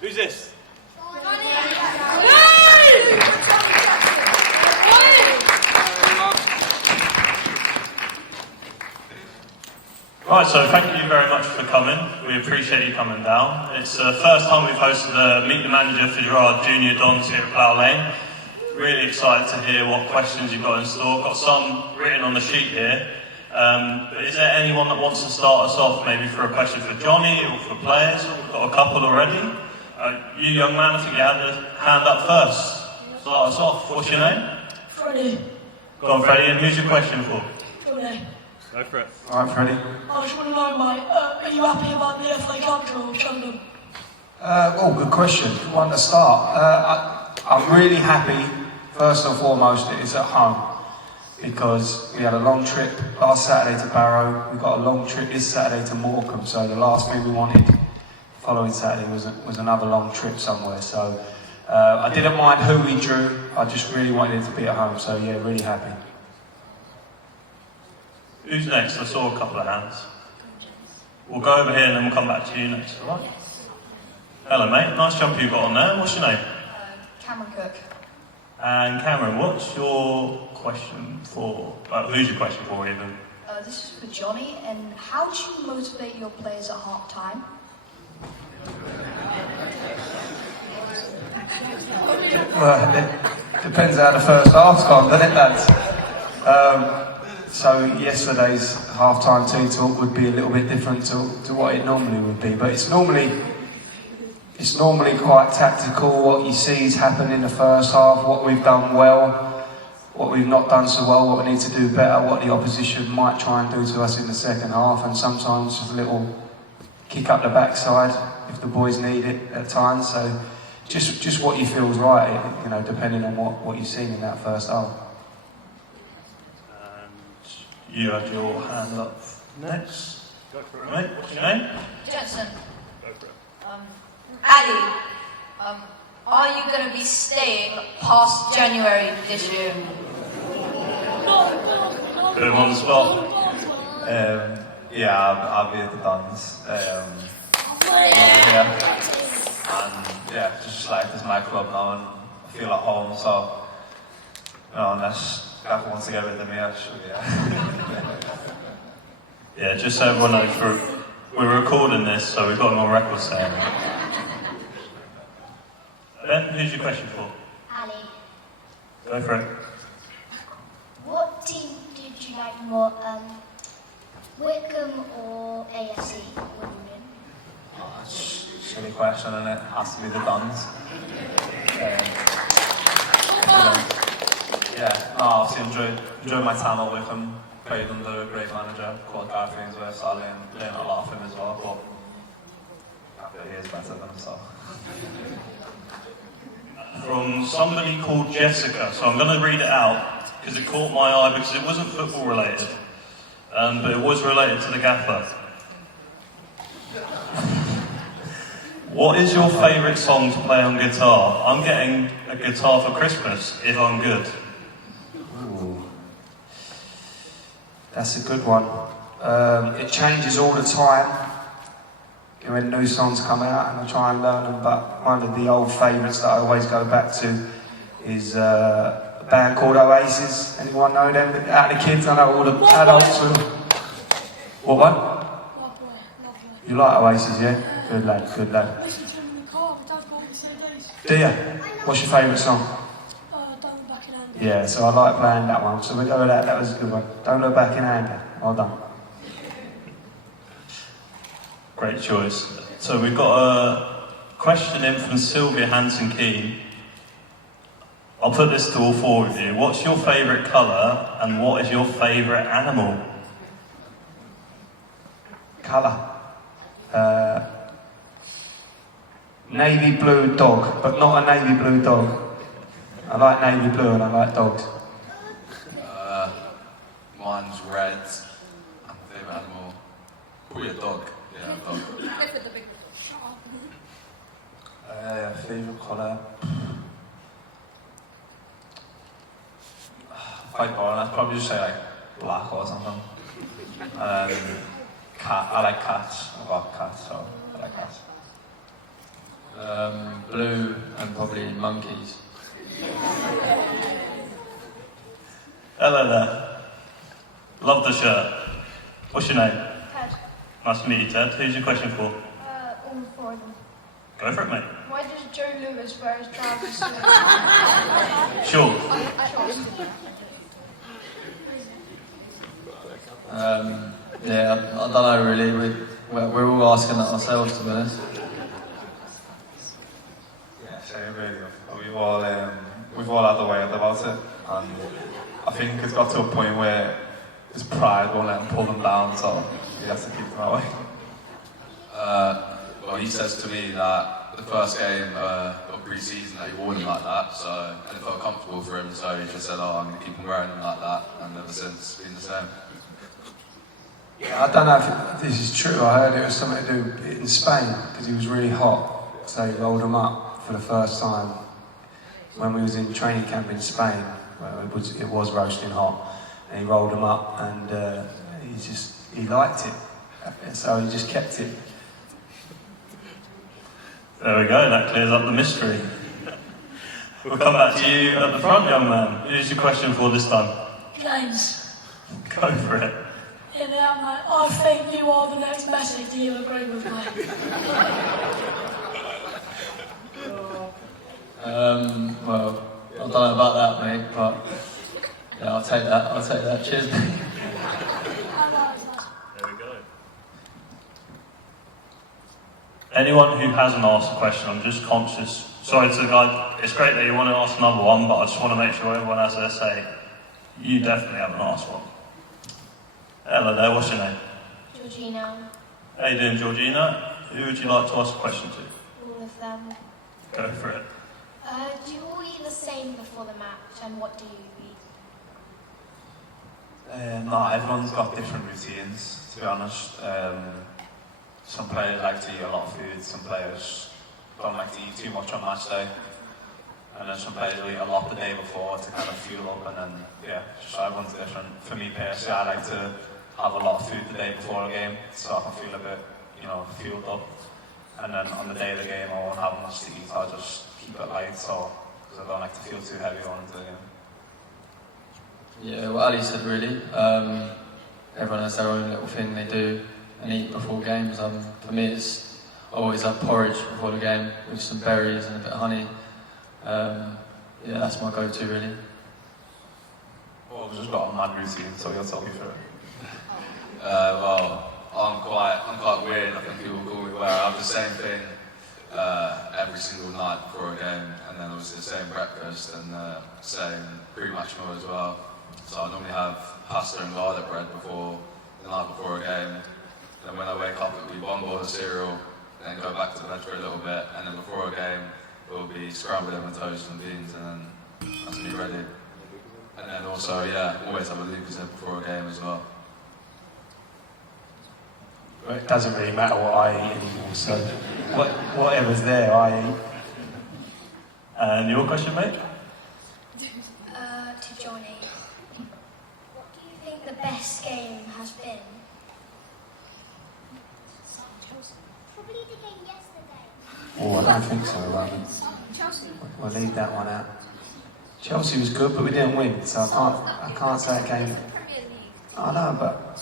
Who's this? Right, so thank you very much for coming. We appreciate you coming down. It's the first time we've hosted a Meet the Manager for Gerard Junior Dons here at Plough Lane. Really excited to hear what questions you've got in store. Got some written on the sheet here. But is there anyone that wants to start us off, maybe for a question for Johnny or for players? We've got a couple already. You young man, I think you had a hand up first. Start us off. What's your name? Freddy. Go on, Freddy, and who's your question for? Johnny. Go for it. Alright, Freddy. I just want to know, mate, are you happy about the FA Cup draw, Cheltenham? Good question. Good one to start. I'm really happy, first and foremost, that it's at home. Because we had a long trip last Saturday to Barrow, we've got a long trip this Saturday to Morecambe, so the last thing we wanted following Saturday was another long trip somewhere. So I didn't mind who we drew, I just really wanted it to be at home, so yeah, really happy. Who's next? I saw a couple of hands. We'll go over here and then we'll come back to you next, alright? Hello mate, nice jump you got on there. What's your name? Cameron Cook. And Cameron, what's your question for, who's your question for even? This is for Johnny, and how do you motivate your players at half time? Well, it depends how the first half's gone, doesn't it, lads? So yesterday's half-time tea talk would be a little bit different to what it normally would be, but it's normally quite tactical. What you see is happen in the first half, what we've done well, what we've not done so well, what we need to do better, what the opposition might try and do to us in the second half, and sometimes just a little kick up the backside if the boys need it at times. So just what you feel is right, you know, depending on what you've seen in that first half. You had your hand up next. Go for it, mate. What's your name? Jackson. Go for it. Ali, are you going to be staying past January this year? Put him on the spot. Yeah, I'll be at the Dons. Yeah. And yeah, just like this is my club now, and I feel at home. So, you know, unless Gaff wants to get rid of me, actually, yeah. Yeah, just so everyone knows, we're recording this, so we've got him on record saying. Ben, who's your question for? Ali, Go for it. what team did you like more, Wickham or AFC Wimbledon? Oh, that's a silly question, and it has to be the Dons. Yeah, no, obviously enjoyed my time at Wickham. Played under a great manager called Garfield Ainsworth, so I learned a lot from him as well, but he is better than him, so. From somebody called Jessica, so I'm going to read it out because it caught my eye because it wasn't football related, but it was related to the gaffer. What is your favourite song to play on guitar? I'm getting a guitar for Christmas if I'm good. Ooh. That's a good one. It changes all the time when new songs come out, and I try and learn them, but one of the old favourites that I always go back to is a band called Oasis. Anyone know them? Out of the kids, I know all the adults will. What one? You like Oasis, yeah? Good lad, good lad. Do you? What's your favourite song? Yeah, so I like playing that one, so we go with that. That was a good one. Don't Look Back in Anger. Well done. Great choice. So we've got a question in from Sylvia Hanson-Keane. I'll put this to all four of you. What's your favourite colour and what is your favourite animal? Colour. Navy blue dog, but not a navy blue dog. I like navy blue and I like dogs. Mine's red. And favourite animal. Probably a dog. Yeah, a dog. Favourite colour. Quite boring. I'd probably just say like black or something. Cat. I like cats. I've got cats, so I like cats. Blue and probably monkeys. Hello there. Love the shirt. What's your name? Ted. Nice to meet you, Ted. Who's your question for? All four of them. Go for it, mate. Why does Joe Lewis wear his trousers so Sure. Yeah, I don't know really. We're all asking that ourselves, to be honest. Yeah, same really. We've all had the way about it, and I think it's got to a point where his pride won't let him pull them down, so he has to keep them that way. Well, he says to me that the first game of pre-season that he wore them like that, so and it felt comfortable for him, so he just said, "Oh, I'm going to keep him wearing them like that," and ever since it's been the same. Yeah, I don't know if this is true. I heard it was something to do in Spain because he was really hot, so he rolled him up for the first time when we was in training camp in Spain. Where it was roasting hot, and he rolled him up, and he liked it, and so he just kept it. There we go, that clears up the mystery. We'll come back to you at the front, young man. Who's your question for this time? James. Go for it. Yeah, mate. I think you are the next Messi. Do you agree with me? Well, I don't know about that, mate, but yeah, I'll take that. Cheers, mate. There we go. Anyone who hasn't asked a question, I'm just conscious. Sorry to the guy, it's great that you want to ask another one, but I just want to make sure everyone has their say. You definitely haven't asked one. Hello there, what's your name? Georgina? How you doing, Georgina? Who would you like to ask a question to? All of them. Go for it. Do you all eat the same before the match, and what do you eat? No, everyone's got different routines, to be honest. Some players like to eat a lot of food, some players don't like to eat too much on match day. And then some players will eat a lot the day before to kind of fuel up, and then, yeah, just everyone's different. For me personally, I like to have a lot of food the day before a game, so I can feel a bit, fueled up. And then on the day of the game, I won't have much to eat, I'll just keep it light, because I don't like to feel too heavy going into the game. Yeah, what Ali said really. Everyone has their own little thing they do and eat before games. For me, it's always have porridge before the game with some berries and a bit of honey. Yeah, that's my go-to really. Well, I've just got a mad routine, so you'll tell me through it. Well, I'm quite weird. I think people call me where I have the same thing every single night before a game, and then obviously the same breakfast and same pre-match meal as well. So I normally have pasta and garlic bread before the night before a game. Then when I wake up, it'll be one bowl of cereal, then go back to bed for a little bit, and then before a game, it'll be scrambled lemon toast and beans, and then that's me ready. And then also, yeah, always have a Lucozade before a game as well. Well, it doesn't really matter what I eat anymore, so whatever's there, I eat. And your question, mate? To Johnny. What do you think the best game has been? Probably the game yesterday. Oh, I don't think so. We'll leave that one out. Chelsea was good, but we didn't win, so I can't say a game. I know, but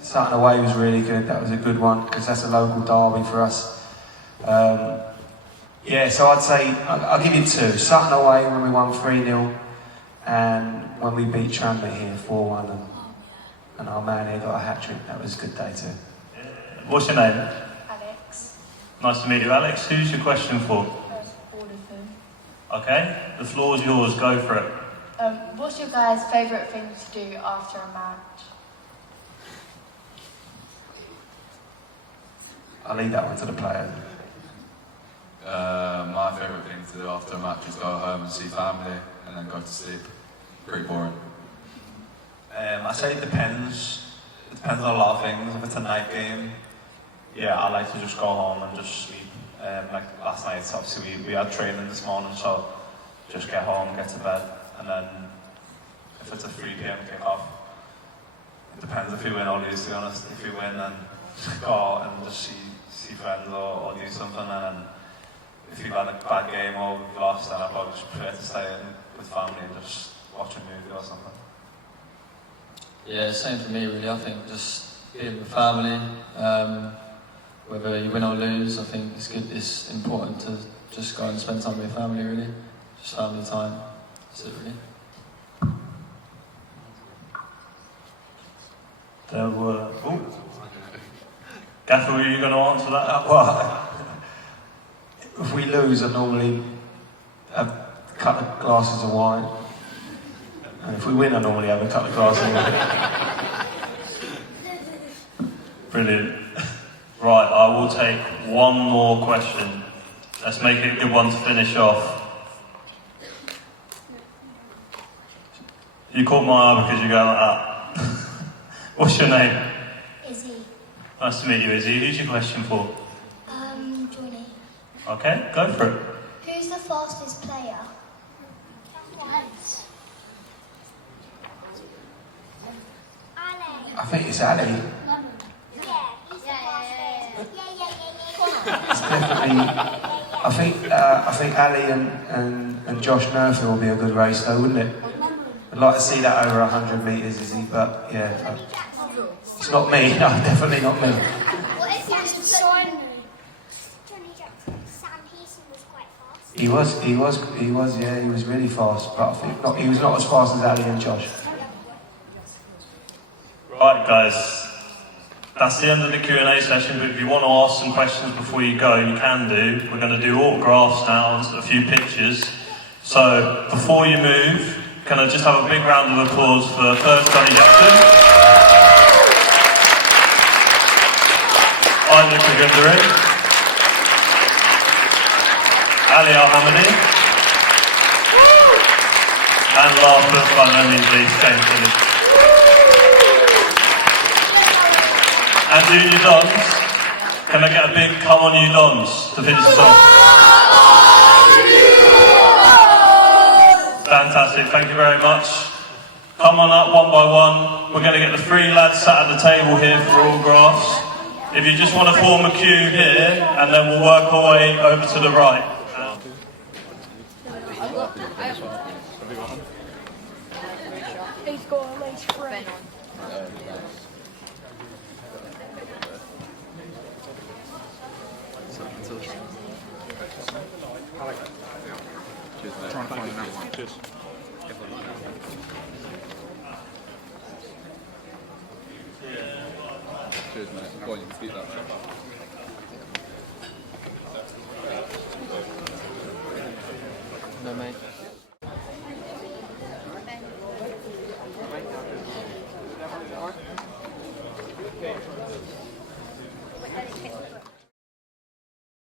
Sutton away was really good. That was a good one because that's a local derby for us. Yeah, so I'd say I'll give you two. Sutton away when we won 3-0, and when we beat Tranmere here 4-1, and our man here got a hat trick. That was a good day too. What's your name? Alex. Nice to meet you, Alex. Who's your question for? All of them. Okay, the floor's yours. Go for it. What's your guys' favourite thing to do after a match? I'll leave that one to the players. My favourite thing to do after a match is go home and see family, and then go to sleep. Pretty boring. I say it depends. It depends on a lot of things. If it's a night game, yeah, I like to just go home and just sleep. Like last night, obviously we had training this morning, so just get home, get to bed, and then if it's a 3 PM kick-off, it depends if you win or lose, to be honest. If you win, then go out and just see friends or do something, and then had a bad game or we've lost, then I'd probably just prefer to stay in with family and just watch a movie or something. Yeah, same for me really. I think just being with family, whether you win or lose, I think it's good. It's important to just go and spend time with your family really. Just family time. That's it really. There were. Oh. Gaffer, were you going to answer that? Well, if we lose, I normally have a couple of glasses of wine. And if we win, I normally have a couple of glasses of wine. Brilliant. Right, I will take one more question. Let's make it a good one to finish off. You caught my eye because you're going like that. What's your name? Izzy. Nice to meet you, Izzy. Who's your question for? Johnny. Okay, go for it. Who's the fastest player? I think it's Ali. It's definitely. I think Ali and Josh Nerfield will be a good race though, wouldn't it? I'd like to see that over 100 metres, Izzy, but yeah. It's not me, no, definitely not me. Johnnie Jackson. Sam Pearson was quite fast. He was really fast, but I think he was not as fast as Ali and Josh. Right, guys. That's the end of the Q&A session, but if you want to ask some questions before you go, you can do. We're going to do autographs now and a few pictures. So, before you move, can I just have a big round of applause for first Johnnie Jackson, Ogundere, Al-Hamadi, and last but by no means least, James Tilley. And Junior Dons, can I get a big come on you Dons to finish us off? Fantastic, thank you very much. Come on up one by one. We're going to get the three lads sat at the table here for autographs. If you just want to form a queue here, and then we'll work our way over to the right. He's got a lace frame. Trying to find that one. Cheers. Cheers, mate. Go on, you can beat that. No, mate.